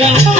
Thank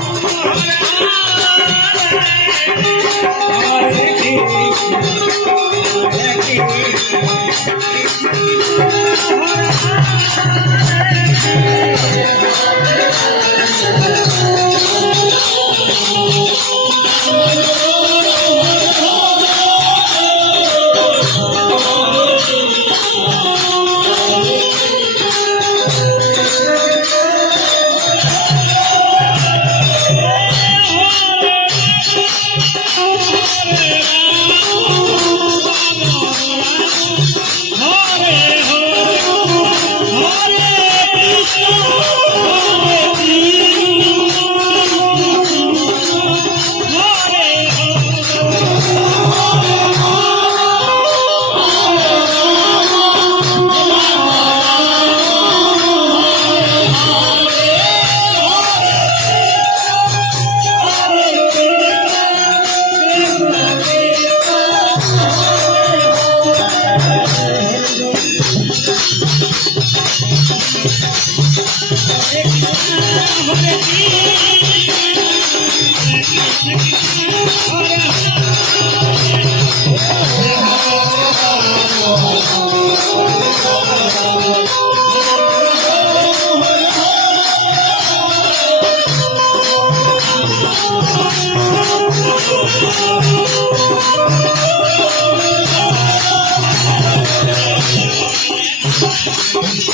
Thank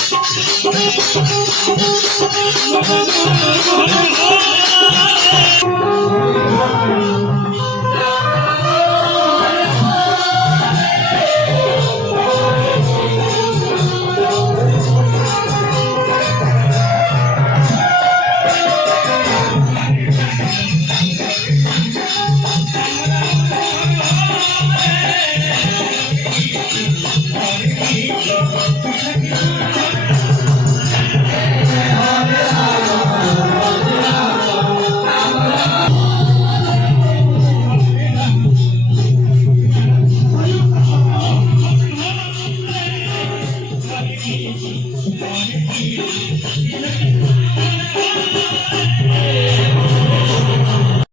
you.